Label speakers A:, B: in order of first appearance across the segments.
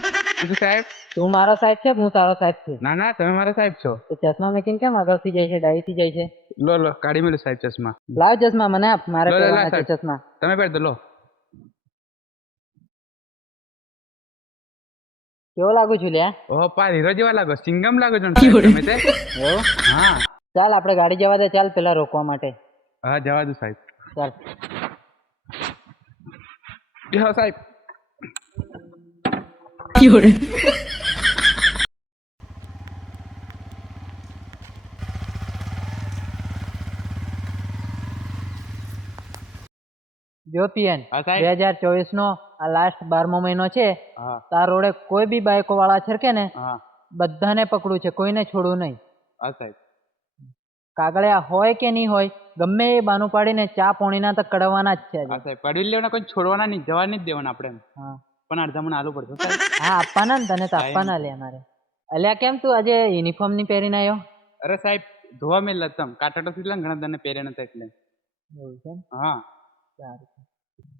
A: કીધું સાહેબ?
B: તું મારો સાહેબ છે? હું તારો સાહેબ છું.
A: ના ના તમે મારા સાહેબ છો.
B: તો ચશ્મા મેકીને કેમ આગળથી જાય છે? ડાઈથી જાય છે?
A: લો લો કાઢી મેલો સાહેબ ચશ્મા.
B: લાવ ચશ્મા મને આપ મારે
A: લો, લો, લો,
B: પહેરવાના છે ચશ્મા.
A: તમે પહેર દો લો.
B: કેવો લાગુ છું લ્યા?
A: ઓહો પા હીરો જેવા લાગો સિંગમ લાગો છો તમે તે
B: એવું
A: હા
B: ચાલ આપણે ગાડી જવા દે ચાલ પેલા રોકવા માટે.
A: હા જવા દો સાહેબ.
B: ચાલ.
A: બેહો સાહેબ.
B: જો બે હજાર ચોવીસ નો આ લાસ્ટ બારમો મહિનો છે.
A: હા.
B: તાર રોડે કોઈ બી બાઈકો વાળા છરકે ને
A: હા.
B: બધાને પકડું છે કોઈને છોડવું નહીં. કાગળિયા હોય કે નહીં હોય ગમે એ બાનું પાડીને ચા પોણીના તો કડવાના જ છે
A: પડી પડવી લેવાના કોઈ છોડવાના નહીં જવા નહીં જ દેવાના આપણે
B: હા.
A: પણ અડધા મને આલુ પડશે
B: હા આપવાના ને તને તો આપવાના લે અમારે. અલ્યા કેમ તું આજે યુનિફોર્મની પહેરીને આવ્યો
A: અરે સાહેબ ધોવા મેં લતમ કાટાટો કેટલા ઘણા તને પહેર્યા નતા એટલે. હા.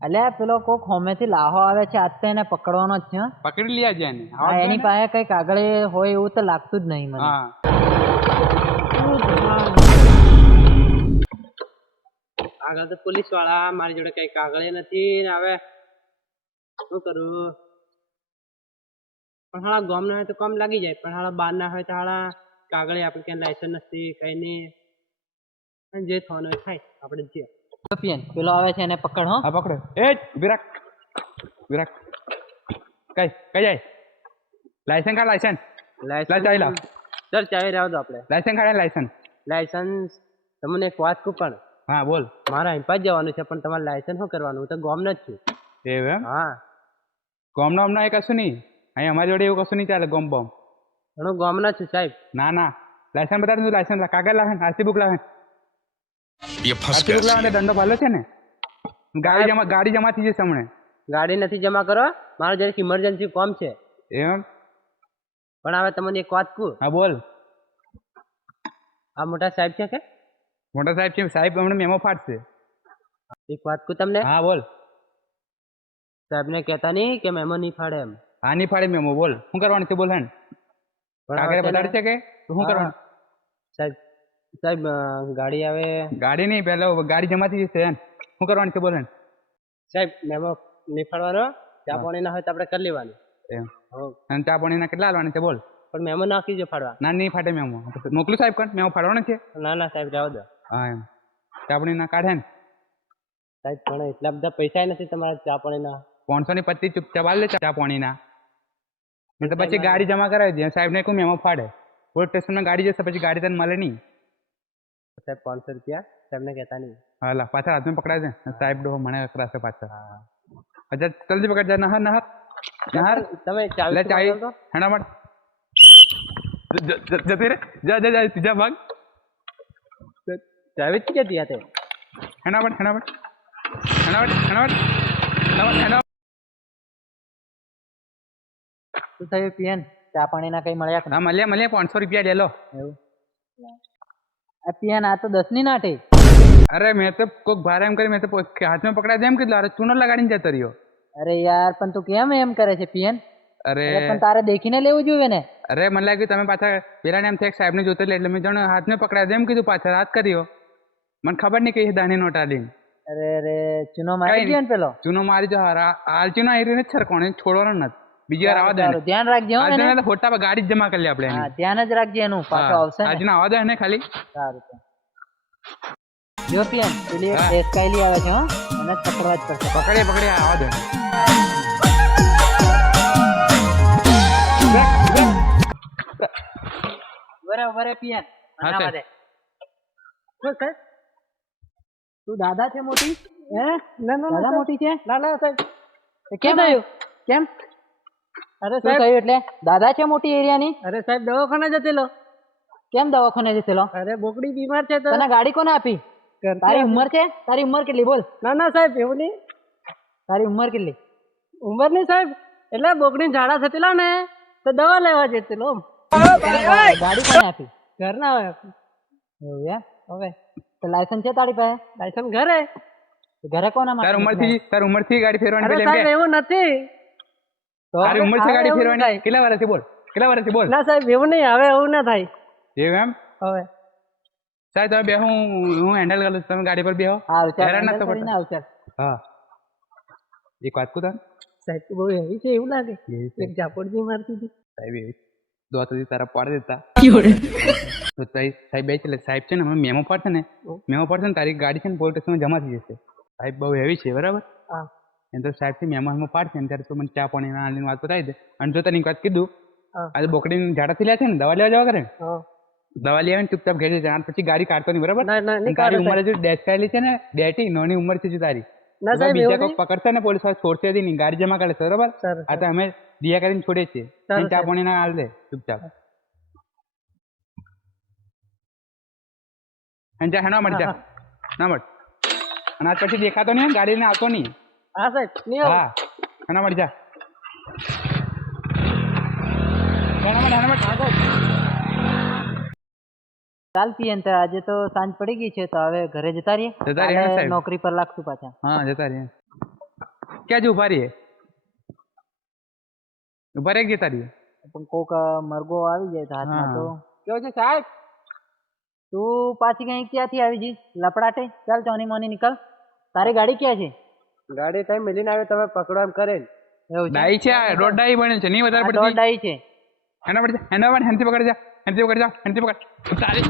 B: અલ્યા પેલો કોક હોમેથી લાહો આવે છે આજ તો એને પકડવાનો જ છે
A: પકડી લ્યા જાય ને
B: હા એની પાસે કઈ કાગળે હોય એવું તો લાગતું જ નહીં મને.
C: આગળ તો પોલીસવાળા મારી જોડે કઈ કાગળે નથી ને હવે શું કરું? પણ હાળા ગામ ના હોય તો કામ લાગી જાય. પણ હાળા બાર ના હોય તો હાળા કાગળે આપણે ક્યાં લાયસન્સ નથી કઈ નહીં. જે થવાનું હોય થાય આપણે જે.
B: પિયન પેલો આવે છે એને પકડ હો.
A: હા પકડો. એ વિરાક વિરાટ કઈ કઈ જાય? લાયસન્સ કાઢ લાયસન્સ લાયસન્સ ચાવી લાવ.
C: ચાલ ચાવી રહ્યો તો આપણે.
A: લાયસન્સ કાઢે લાયસન્સ
C: લાયસન્સ તમને એક વાત કહું પણ.
A: હા બોલ.
C: મારા અહીં જ જવાનું છે પણ તમારે લાયસન્સ શું કરવાનું? હું તો ગોમ જ છું.
A: એવું એમ?
C: હા.
A: ગોમના હમણાં એ કશું નહીં. અહીં અમારી જોડે એવું કશું નહીં ચાલે ગોમ બોમ
C: પણ હું ગોમના છું સાહેબ.
A: ના ના. લાયસન્સ બતાડ તું લાયસન્સ કાગળ લાવે આરસી બુક લાવે આરસી બુક લાવે દંડો ભાલો છે ને? ગાડી જમા ગાડી જમા થઈ જશે હમણે.
C: ગાડી નથી જમા કરો મારો જરાક ઇમરજન્સી કોમ છે.
A: એમ?
C: પણ હવે તમને એક વાત કહું.
A: હા બોલ.
C: આ મોટા સાહેબ છે કે?
A: મોટા સાહેબ છે સાહેબ હમણાં મેમો ફાટશે.
C: એક વાત કહું તમને?
A: હા બોલ.
C: સાહેબને કહેતા નહીં કે મેમો નહીં ફાડે એમ.
A: હા નહીં ફાડે મેમો બોલ. શું કરવાનું છે બોલ હેન?
C: પણ ને,
A: બતાડે છે કે? શું કરવાનું?
C: સાહેબ સાહેબ ગાડી આવે.
A: ગાડી નહીં પહેલા ગાડી જમા થઈ જશે હેન. શું કરવાનું છે બોલ હેન?
C: સાહેબ મેમો નહીં ફાડવાનો. ચા પાણી ના હોય તો આપણે કરી લેવાનું.
A: એમ.
C: ચા
A: અને ચા પાણીના કેટલા હાલવાના છે બોલ.
C: પણ મેમો નાખી જો ફાડવા.
A: ના નહીં ફાટે મેમો મોકલું સાહેબ કણ? મેમો ફાડવાનો છે?
C: ના ના સાહેબ રહેવા દો.
A: હા એમ. ચા પાણીના કાઢે ને
C: સાહેબ પણ એટલા બધા પૈસા નથી તમારા ચા પાણી ના
A: પાંચસો ની પચીસ ચૂપચાપ આલ ચા પાણીના. નહીં તો પછી ગાડી જમા કરાવી દે. સાહેબ ને કહું એમાં ફાડે. પોલીસ સ્ટેશનમાં ગાડી જશે પછી ગાડી તને મળે નહીં.
C: સાહેબ પાંચસો રૂપિયા? સાહેબને કહેતા નહીં.
A: હાલા પાછળ હાથમાં પકડાય છે. સાહેબ ડોહો મને કરાશે પાછા. અચ્છા જલ્દી પકડ જા નહર નહર. નહર.
C: તમે
A: ચાલે
C: ચાવી
A: હેણા મત જતી રે જા જા જા તીજા ભાગ.
C: ચાવી જ જતી તે
A: હેણા મત હેણા મત હેણા મત હેણા મત
B: શું થયું પિયન? ચા પાણીના કઈ મળ્યા
A: હા મળ્યા મળ્યા. પાંચસો રૂપિયા
B: લેલો આ પિયન આ તો દસની નાટી.
A: અરે મેં તો કોક ભારે એમ કરી મેં તો હાથમાં પકડાય એમ કીધું અરે ચૂનો લગાડીને જતો રહ્યો.
B: અરે યાર પણ તું કેમ એમ કરે છે પિયન?
A: અરે
B: પણ તારે દેખીને લેવું જોઈએ ને.
A: અરે મને લાગ્યું તમે પાછા પેલા એમ થાય સાહેબ ને જોતે લે એટલે મેં જાણ્યું હાથમાં પકડાય એમ કીધું પાછળ હાથ કર્યો. મને ખબર નહીં કઈ દાની નોટ આલીને
B: અરે અરે ચૂનો મારી ગયો ને પેલો?
A: ચૂનો મારી જો હાર હાલ ચૂનો આવી રહ્યો ને કોણે છોડવાનો નથી. બીજી વાર આવવા દે
B: ધ્યાન રાખજો હો
A: આજે
B: એને.
A: તો પર ગાડી જમા કરી લે આપણે
B: હા ધ્યાન જ રાખજે એનું. પાછો આવશે ને.
A: આજના આવવા દે ને ખાલી.
B: સારું જો પિયન પેલી એક. દેશકાયલી આવે છે હો. એને પકડવા જ પડશે.
A: પકડે પકડે આવવા દે.
B: પિયન આના
A: સાહેબ.
B: માટે. શું સાહેબ તું દાદા છે મોટી? હે? દાદા મોટી છે?
C: ના ના સાહેબ.
B: કેમ થયું કેમ?
C: અરે
B: શું કહ્યું એટલે દાદા છે મોટી એરિયાની
C: અરે સાહેબ દવાખાને જતેલો
B: કેમ દવાખાને જતેલો
C: અરે બોકડી બીમાર છે તો.
B: તને ગાડી કોને આપી? તારી ઉંમર છે? તારી ઉંમર કેટલી? બોલ.
C: ના ના સાહેબ એવું નહીં.
B: તારી ઉંમર કેટલી?
C: ઉંમર નહીં સાહેબ. એટલે બોકડી ઝાડા થતેલા ને તો દવા લેવા જતેલો
B: ગાડી કોને આપી?
C: ઘરના હોય.
B: એવું એમ હવે? તો લાયસન્સ છે તારી પાસે?
C: લાયસન્સ ઘરે.
B: ઘરે કોના
A: તાર
B: માટે
A: ઉંમરથી તાર ઉંમરથી ગાડી ફેરવાની પેલી
C: સાહેબ એવું નથી.
A: તારી ઉંમર છે ગાડી ફેરવાની. કેટલા વર્ષથી બોલ? કેટલા વર્ષથી બોલ?
B: ના સાહેબ એવું નહીં હવે એવું ના થાય.
A: એવું એમ?
B: હવે.
A: સાહેબ તમે બેહો હું હું હેન્ડલ કરું તમે ગાડી પર બેહો. હેરાન
B: ના ચાલ.
A: હા. એક વાત કહું તને?
B: સાહેબ તો બહુ હેવી છે એવું લાગે. એક ઝાપડજી મારતી હતી.
A: સાહેબ એવી દો સુધી તારા પાડી દેતા. તો સાહેબ બે એટલે સાહેબ છે ને હમણાં મેમો પડશે ને મેમો પડશે ને તારી ગાડી છે ને પોલીસ સ્ટેશનમાં જમા થઈ જશે. સાહેબ બહુ હેવી છે બરાબર?
B: હા.
A: તો સાહેબથી માં પાડશે ને ત્યારે તું મને ચા પાણી આલીને વાત બતાવી દે. અને જો તને એક વાત કીધું આજે બોકડીને ઝાડાથી લે છે ને દવા લેવા જવા કરે? દવા લઈ આવીને ચૂપચાપ ઘેર જાય પછી ગાડી કાઢતો નહીં બરાબર?
B: ના ના
A: તારી ઉંમર જો ડેશ કરેલી છે ને ડેટી નોની ઉંમર છે તારી.
B: ના
A: બીજા કોઈ પકડશે ને પોલીસવાળા છોડશે નહીં ગાડી જમા કરે છે બરાબર? આ તો અમે દિયા કરીને છોડીએ છીએ. ચા પાણી ના હાલ દે ચૂપચાપ. અને જા હેના મળ જા. ના મળ. અને આજ પછી દેખાતો નહીં ગાડી ગાડીને આવતો નહીં.
B: હા સાહેબ નિયમ
A: હા હેનો મળ જા. હેનો મળ હેનો મળ.
B: ચાલ પિયન તો આજે તો સાંજ પડી ગઈ છે તો હવે ઘરે જતા રહીએ.
A: જતા.
B: નોકરી પર લાગશું પાછા.
A: હા જતા રહીએ. ક્યાં જવું ઊભા રહીએ? ઊભા રહી જતા રહીએ?
B: પણ કોક મરગો આવી જાય હાથમાં તો. કેવો છે સાહેબ? તું પાછી કઈ ક્યાંથી આવી જઈશ લપડાટે? ચાલ ચોની મોની નીકળ. તારી ગાડી ક્યાં છે?
C: ગાડી તમે મિલીને આવે તમે પકડો એમ કરે
A: ડાઈ છે આ રોડ ડાઈ બને છે નહીં વધારે પડતી.
B: દોઢ ડાઈ છે.
A: એના પર જા એના પર હેન્થી પકડ જા હેન્થી પકડ જા હેન્થી પકડ. તારી